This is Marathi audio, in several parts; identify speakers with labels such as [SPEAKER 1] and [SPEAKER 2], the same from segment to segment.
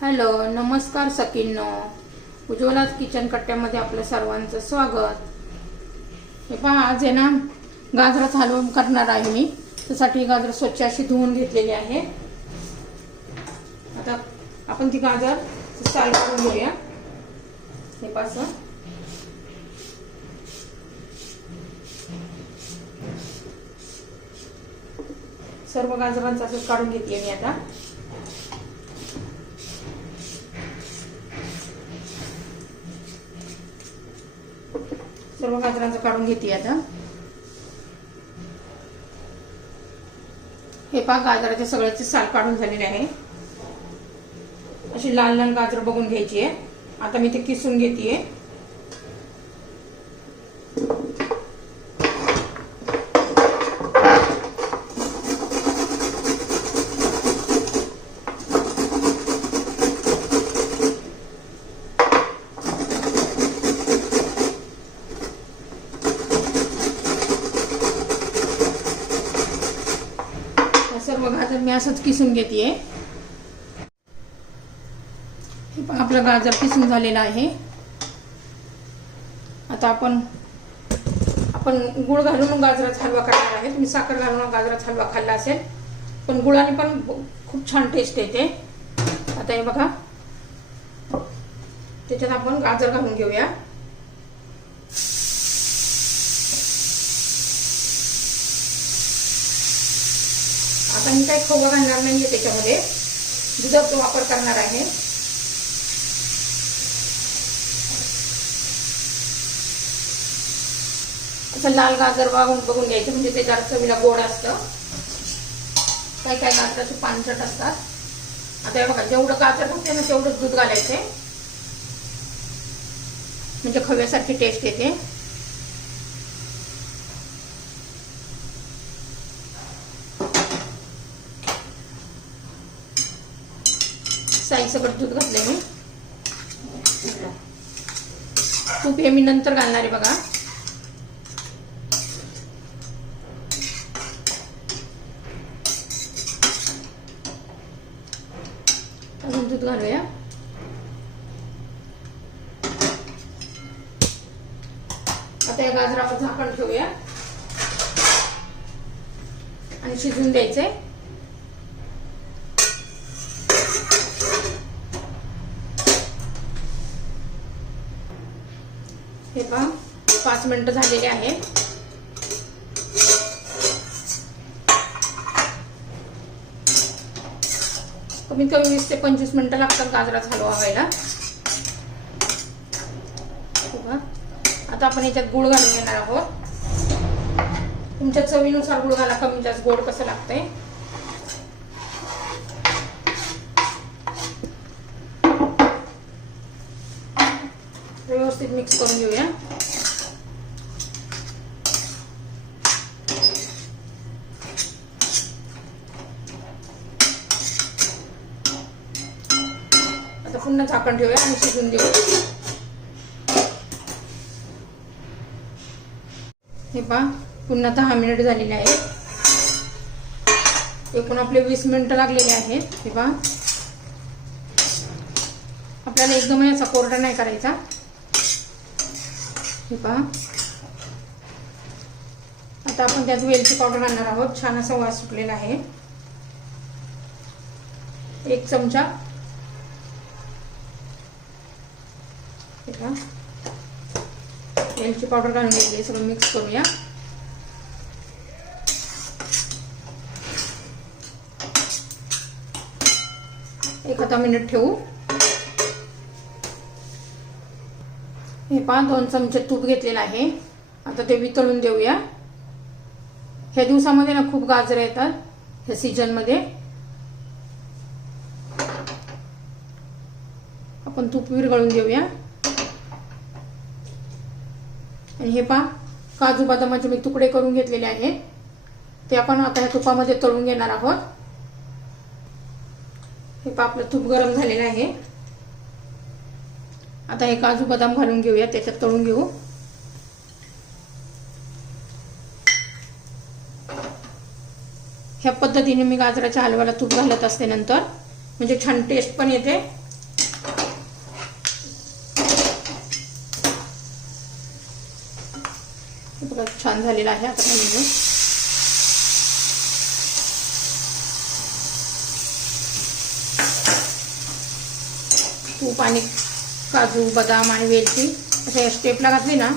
[SPEAKER 1] हॅलो नमस्कार सकींनो उज्ज्वलाच किचन कट्ट्यामध्ये आपलं सर्वांचं स्वागत. हे पहा आज आहे ना गाजराचा हलवा करणार आहे मी. त्यासाठी गाजर स्वच्छ अशी धुवून घेतलेली आहे. आता आपण ती गाजर साल करून घेऊया. हे पास सर्व गाजरांचं असं काढून घेतले मी आता. सर्व गाजरांचं काढून घेते आता. हे पहा गाजराचे सगळ्याचे साल काढून झालेले आहे. अशी लाल लाल गाजर बघून घ्यायची आहे. आता मी ते किसून घेते. बघा तर मी असंच किसून घेते आपलं गाजर किसून झालेलं आहे. आता आपण आपण गुळ घालून गाजराचा हलवा करणार आहे. तुम्ही साखर घालून गाजराचा हलवा खाल्ला असेल. पण गुळाने पण खूप छान टेस्ट येते. आता हे बघा. त्याच्यात आपण गाजर घालून घेऊया. आता मी काही खवा घालणार नाहीये त्याच्यामध्ये. दुधाचा वापर करणार आहे. असं लाल गाजर बघून बघून घ्यायचं म्हणजे ते जरा चवीला गोड असतं. काही काही गाजराचे पानसट असतात. आता हे बघा जेवढं गाजर होते ना तेवढंच दूध घालायचंय. म्हणजे खव्यासारखी टेस्ट येते. साई सकट दूध घातलंय मी. तूप हे मी नंतर घालणार आहे बघा. अजून दूध घालूया. आता या गाजरावर झाकण ठेवूया. आणि शिजून द्यायचंय. हे पहा पाच मिनिटं झालेले आहे. कमीत कमी वीस ते पंचवीस मिनिटं लागतात गाजराचा हलवा व्हायला. आता आपण याच्यात गुळ घालून घेणार आहोत. तुमच्या चवीनुसार गुळ घाला कमी जास्त गोड कसं लागतंय. व्यवस्थित मिक्स करून घेऊया. आता पुन्हा झाकण ठेवूया आणि शिजून देऊ हे पहा पुन्हा दहा मिनिट झालेले आहेत. एकूण आपले वीस मिनिटं लागलेले आहेत. हे पहा. आपल्याला एकदम याचा कोरडा नाही करायचा. हे पहा. आता आपण त्यात वेलची पावडर आणणार आहोत. छान असा वास सुटलेला आहे. एक चमचा. हे पहा. वेलची पावडर घालून घेतली सगळं मिक्स करूया. एक आता मिनिट ठेवू. हे पहा दोन चमचे तूप घेतलेलं आहे. आता ते वितळून देऊया. ह्या दिवसामध्ये ना खूप गाजर येतात ह्या सीजनमध्ये. आपण तूप विरघळून देऊया आणि हे पहा काजू बदामाचे मी तुकडे करून घेतलेले आहेत. ते आपण आता ह्या तुपामध्ये तळून घेणार आहोत. हे पहा आपलं तूप गरम झालेलं आहे. आता हे काजू बदाम घालून घेऊया त्याच्यात तळून घेऊ. ह्या पद्धतीने मी गाजराच्या हलव्याला तूप घालत असते नंतर. म्हणजे छान टेस्ट पण येते. छान झालेला आहे आता मी तूप आणि काजू बदाम आणि वेलची अशा या स्टेपला घातली ना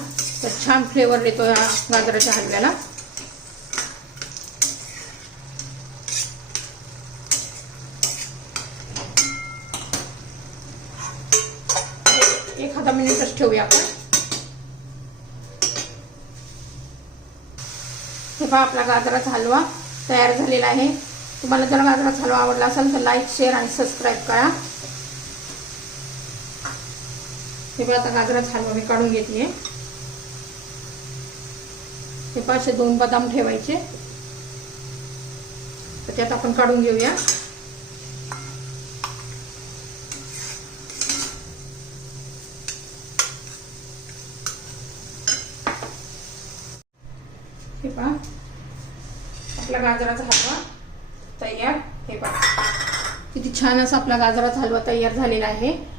[SPEAKER 1] तर छान फ्लेवर येतो ह्या गाजराच्या हलव्याला. एखादा मिनिटच ठेवूया आपण. हे पहा आपला गाजराचा हलवा तयार झालेला आहे. तुम्हाला जर गाजराचा हलवा आवडला असेल तर लाईक शेअर आणि सबस्क्राईब करा. हे पण आता गाजराच हलवा मी काढून घेतली हे पाचशे दोन बदाम ठेवायचे. तर त्यात आपण काढून घेऊया. हे पहा. आपला गाजराचा हलवा तयार. हे पहा. किती छान असा आपला गाजराचा हलवा तयार झालेला आहे.